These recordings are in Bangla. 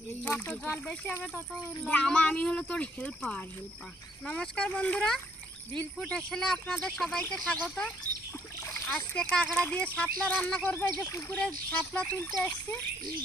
যত জল বেশি হবে তত আমা আমি হলো তোর হেল্পার হেল্পার নমস্কার বন্ধুরা বিলফুট এসেলে আপনাদের সবাইকে স্বাগত। আজকে কাঁকড়া দিয়ে শাপলা রান্না করব এই যে পুকুরে শাপলা তুলতে এসেছি।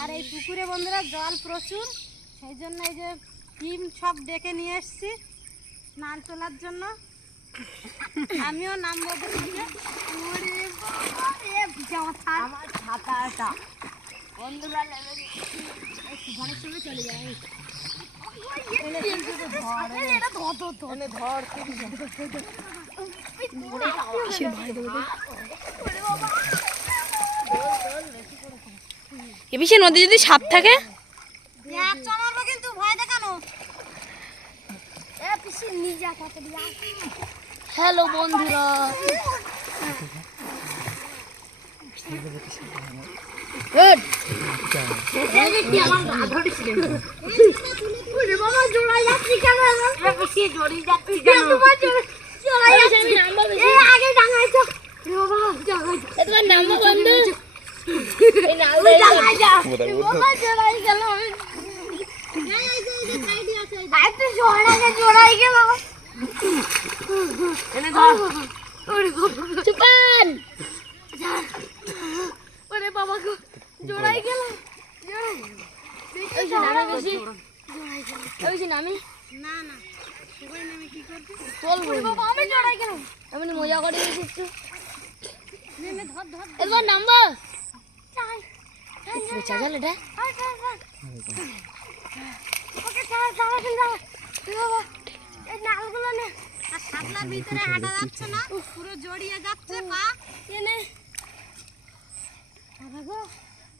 আর এই পুকুরে বন্ধুরা জল প্রচুর সেই জন্য এই যে টিম সব ডেকে নিয়ে এসেছি স্নান তোলার জন্য। আমিও নামবো। আমার ছাতাটা। বন্ধুরা ঘরের সঙ্গে চলে যায় নদী যদি সাপ থাকে? কিন্তু ভয় দেখানো। হ্যালো বন্ধুরা। জোড়াই গেল এনে ধর চুপান। ওরে বাবা গো জোড়াই গেল? জোড়াই গেল। বেশি। বেশি নামি। না না। সবাই নেমে কি করবি চলবো বাবা আমি জোড়াই গেল এমনি মজা করে ধর এবার এটা? নালগুলো নে। আর শাপলার ভিতরে হাঁটা যাচ্ছে না। পুরো জড়িয়ে যাচ্ছে পা। এনে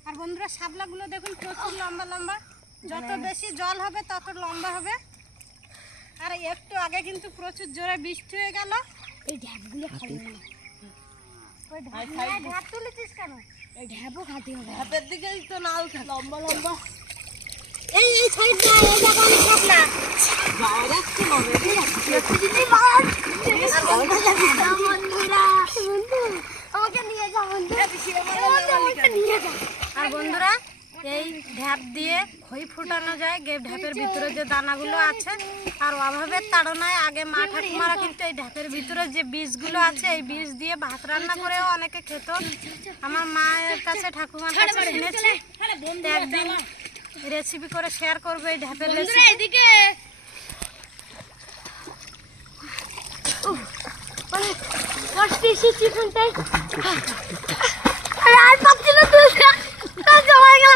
আর বন্ধুরা শাপলাগুলো দেখুন প্রচুর লম্বা লম্বা যত বেশি জল হবে তত লম্বা হবে আর একটু আগে কিন্তু প্রচুর জোরে বৃষ্টি হয়ে গেল এই ঢ্যাপগুলো খাবে না ঢাক তুলেছিস কেন এই ঢ্যাপও খাতে হবে হাতের দিকেই তো নাল থাকে লম্বা লম্বা এই এই সাইডটা এই জায়গা অনেক শাপলা বন্ধুরা বন্ধু আমাকে নিয়ে যাও বন্ধু আমাকে নিয়ে যাও আর বন্ধুরা এই ঢ্যাপ দিয়ে খই ফুটানো যায় গে ঢ্যাপের ভিতরে যে দানাগুলো আছে আর অভাবের তাড়নায় আগে মা ঠাকুমারা কিন্তু এই ঢ্যাপের ভিতরে যে বীজগুলো আছে এই বীজ দিয়ে ভাত রান্না করেও অনেকে খেত। আমার মায়ের কাছে ঠাকুমার কাছে শুনেছি একদিন রেসিপি করে শেয়ার করব এই ঢ্যাপের রেসিপি এদিকে। কষ্ট এসেছি আরে আর পাচ্ছি না তুই জমা গেল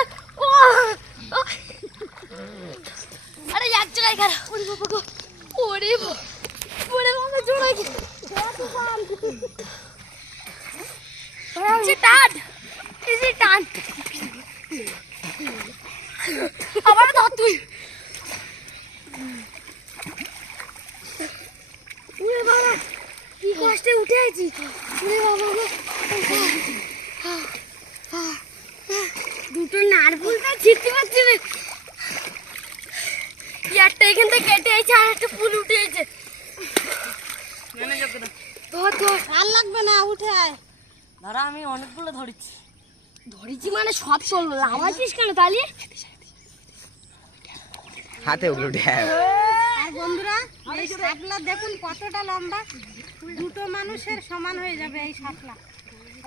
আরে এক জায়গায় গেল ওরে বাবা গো, ওরে ওরে বাবা গেল ইজি টান ইজি টান। আবার ধর তুই। উড়ে বাবা, কি কষ্টে উঠে আছি। উড়ে বাবা। দুটো নারফুলটা ছিটতে পারছি না। কি একটা এখান থেকে কেটে আইছে আর একটা ফুল উঠে এনে ধর ধর। আর লাগবে না উঠে আয়। ধরা আমি অনেকগুলো ধরেছি। ধরেছি মানে সব চলল লাভাছিস কেন তাহলে হাতে ওগুলো ঢ্যাপ আর বন্ধুরা এই শাপলা দেখুন কতটা লম্বা। দুটো মানুষের সমান হয়ে যাবে এই শাপলা।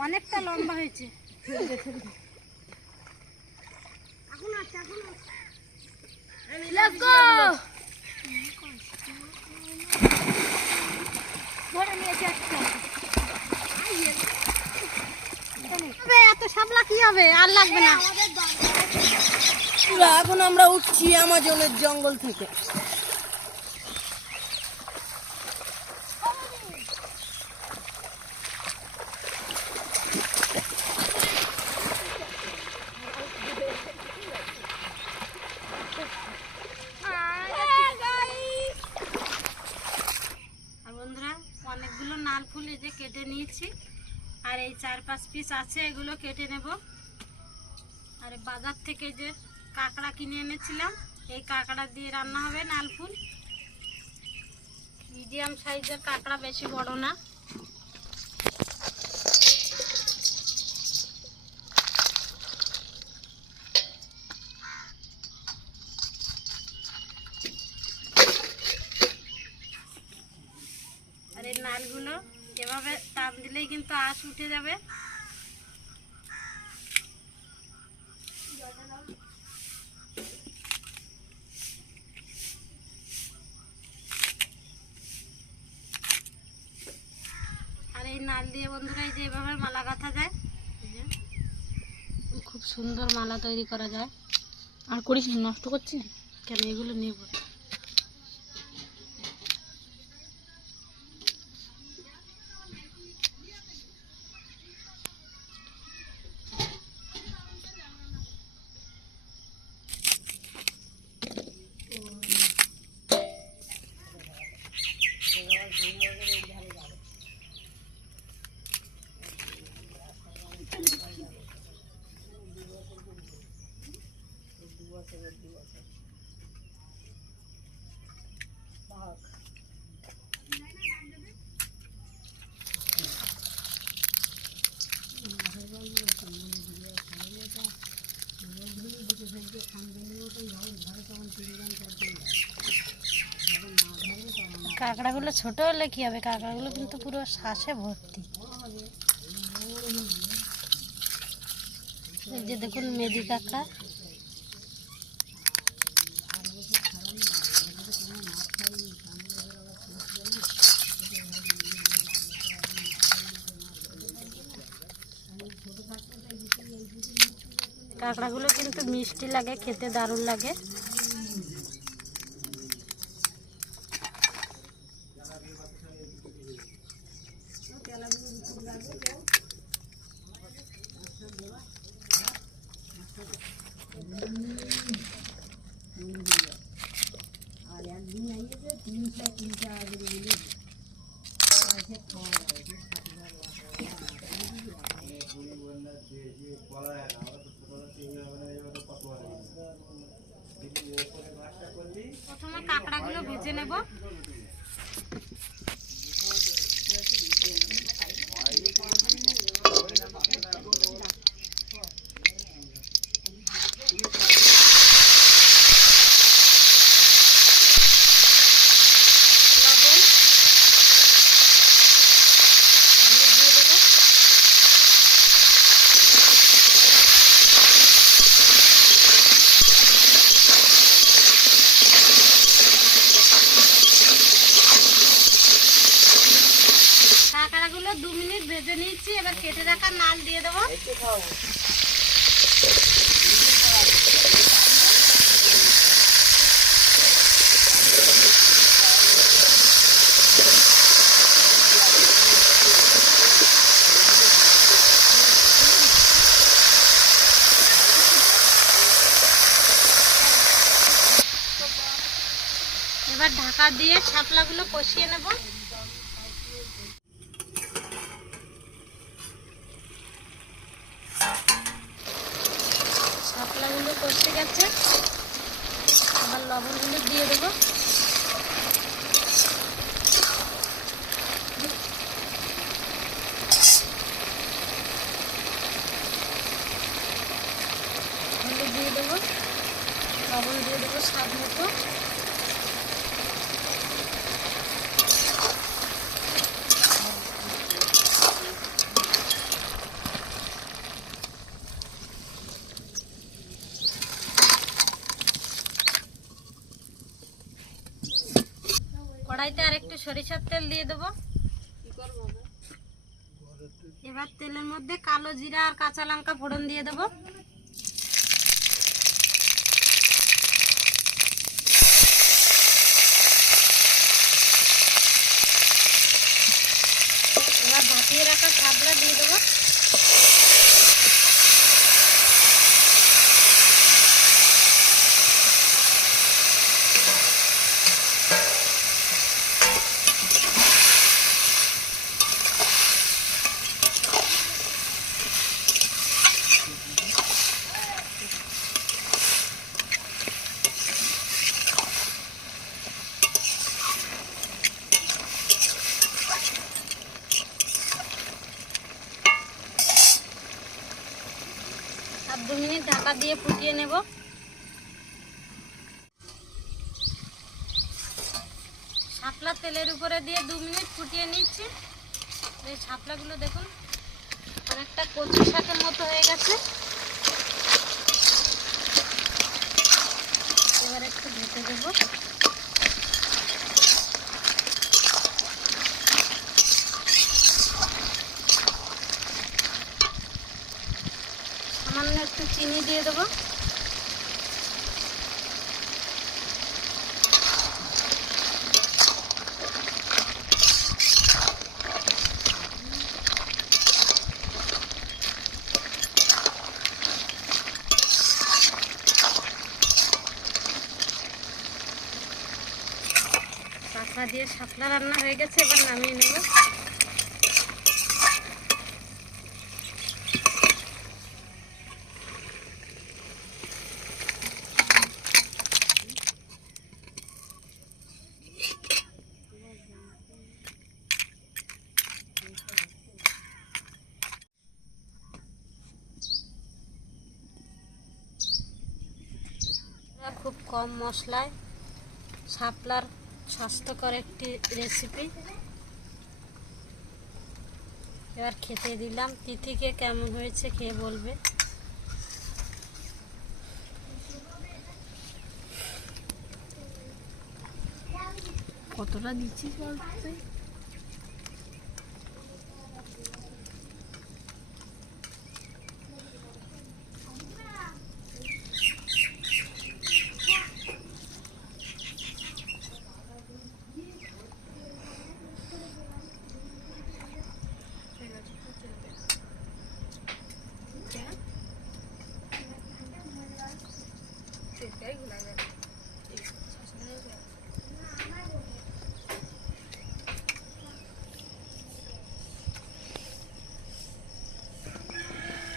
অনেকটা লম্বা হয়েছে। একটা তবে এত শাপলা কি হবে? আর লাগবে না। এখন আমরা উঠছি আমাজনের জঙ্গল থেকে আর বন্ধুরা অনেকগুলো নাল ফুল এই যে কেটে নিয়েছি আর এই চার পাঁচ পিস আছে, এগুলো কেটে নেব। আর বাজার থেকে যে কাঁকড়া কিনে এনেছিলাম, এই কাঁকড়া দিয়ে রান্না হবে নালফুল মিডিয়াম সাইজের কাঁকড়া, বেশি বড় না জালগুলো এভাবে টান দিলেই কিন্তু আঁশ উঠে যাবে। আর এই নাল দিয়ে বন্ধুরা, এই যে এভাবে মালা গাঁথা যায় খুব সুন্দর মালা তৈরি করা যায়। আর করিস নষ্ট করছি না? কেন এগুলো নেব কাঁকড়াগুলো ছোট হলে কী হবে? কাঁকড়াগুলো কিন্তু পুরো শ্বাসে ভর্তি। যে দেখুন মেদি কাঁকড়া। কাঁকড়াগুলো কিন্তু মিষ্টি লাগে খেতে দারুণ লাগে। প্রথমে কাঁকড়াগুলো ভেজে নেব। দু মিনিট ভেজে নিয়েছি এবার কেটে রাখা নাল দিয়ে দেবো। এবার ঢাকা দিয়ে শাপলাগুলো কষিয়ে নেব শাপলাগুলো কষে গেছে আবার লবণগুলো দিয়ে দেবো হলুদ দিয়ে দেবো লবণ দিয়ে দেবো স্বাদ কড়াইতে আর একটু সরিষার তেল দিয়ে দেবো। এবার তেলের মধ্যে কালো জিরা আর কাঁচা লঙ্কা ফোড়ন দিয়ে দেবো এবার ভাপিয়ে রাখা শাপলা দিয়ে দেবো আর দু মিনিট ঢাকা দিয়ে ফুটিয়ে নেব শাপলা তেলের উপরে দিয়ে দু মিনিট ফুটিয়ে নিচ্ছি। এই শাপলাগুলো দেখুন, অনেকটা কচু শাকের মতো হয়ে গেছে। এবার একটু ভেটে দেবো সামান্য একটু চিনি দিয়ে দেবো কাঁচা দিয়ে শাপলা রান্না হয়ে গেছে এবার নামিয়ে নেব। খুব কম মশলায় শাপলার স্বাস্থ্যকর একটি রেসিপি এবার খেতে দিলাম। তিথিকে কেমন হয়েছে খেয়ে বলবে। কতটা দিচ্ছিস বলতো তুই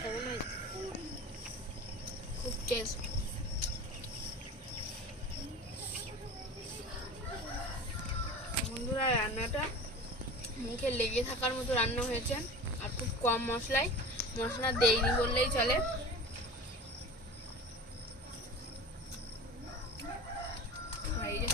কেমন হয়েছে খুব টেস্ট বন্ধুরা রান্নাটা মুখে লেগে থাকার মতো রান্না হয়েছে। আর খুব কম মশলায়। মশলা দেয়নি বললেই চলে। এই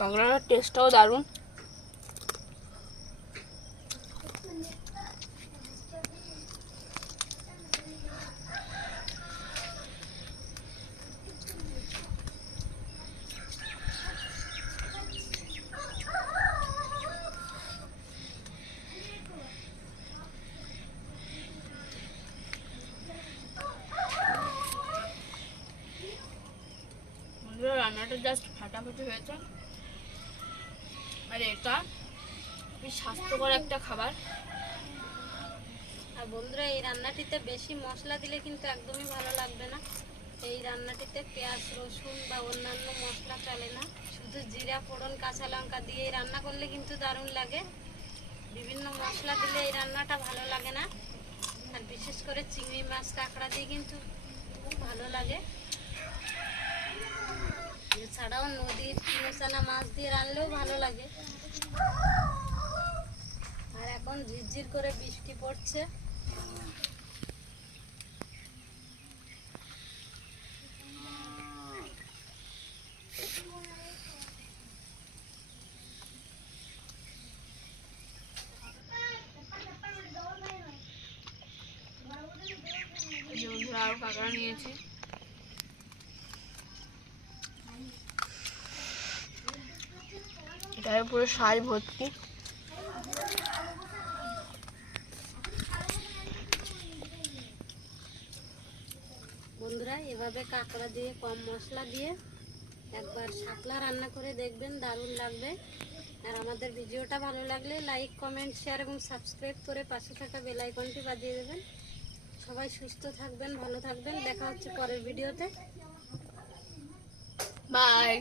কাঁকড়ার টেস্টটাও দারুণ বন্ধুরা রান্নাটা জাস্ট ফাটাফাটি হয়েছে। আর এটা স্বাস্থ্যকর একটা খাবার। আর বন্ধুরা, এই রান্নাটিতে বেশি মশলা দিলে কিন্তু একদমই ভালো লাগবে না। এই রান্নাটিতে পেঁয়াজ, রসুন বা অন্যান্য মশলা চলে না। শুধু জিরা, ফোড়ন, কাঁচা লঙ্কা দিয়ে রান্না করলে কিন্তু দারুণ লাগে। বিভিন্ন মশলা দিলে এই রান্নাটা ভালো লাগে না। আর বিশেষ করে চিংড়ি মাছ, কাঁকড়া দিয়ে কিন্তু খুব ভালো লাগে। এছাড়াও নদীর কিনেছানা মাছ দিয়ে রানলেও ভালো লাগে। আর এখন ঝিরঝির করে বৃষ্টি পড়ছে এই যে বন্ধুরা আরও কাঁকড়া নিয়েছি এটার পুরো সাজ ভর্তি। বন্ধুরা এভাবে কাঁকড়া দিয়ে কম মশলা দিয়ে একবার শাকলা রান্না করে দেখবেন দারুণ লাগবে। আর আমাদের ভিডিওটা ভালো লাগলে লাইক কমেন্ট শেয়ার এবং সাবস্ক্রাইব করে পাশে থাকা বেল আইকনটি বাজিয়ে দেবেন। সবাই সুস্থ থাকবেন ভালো থাকবেন। দেখা হচ্ছে পরের ভিডিওতে। বাই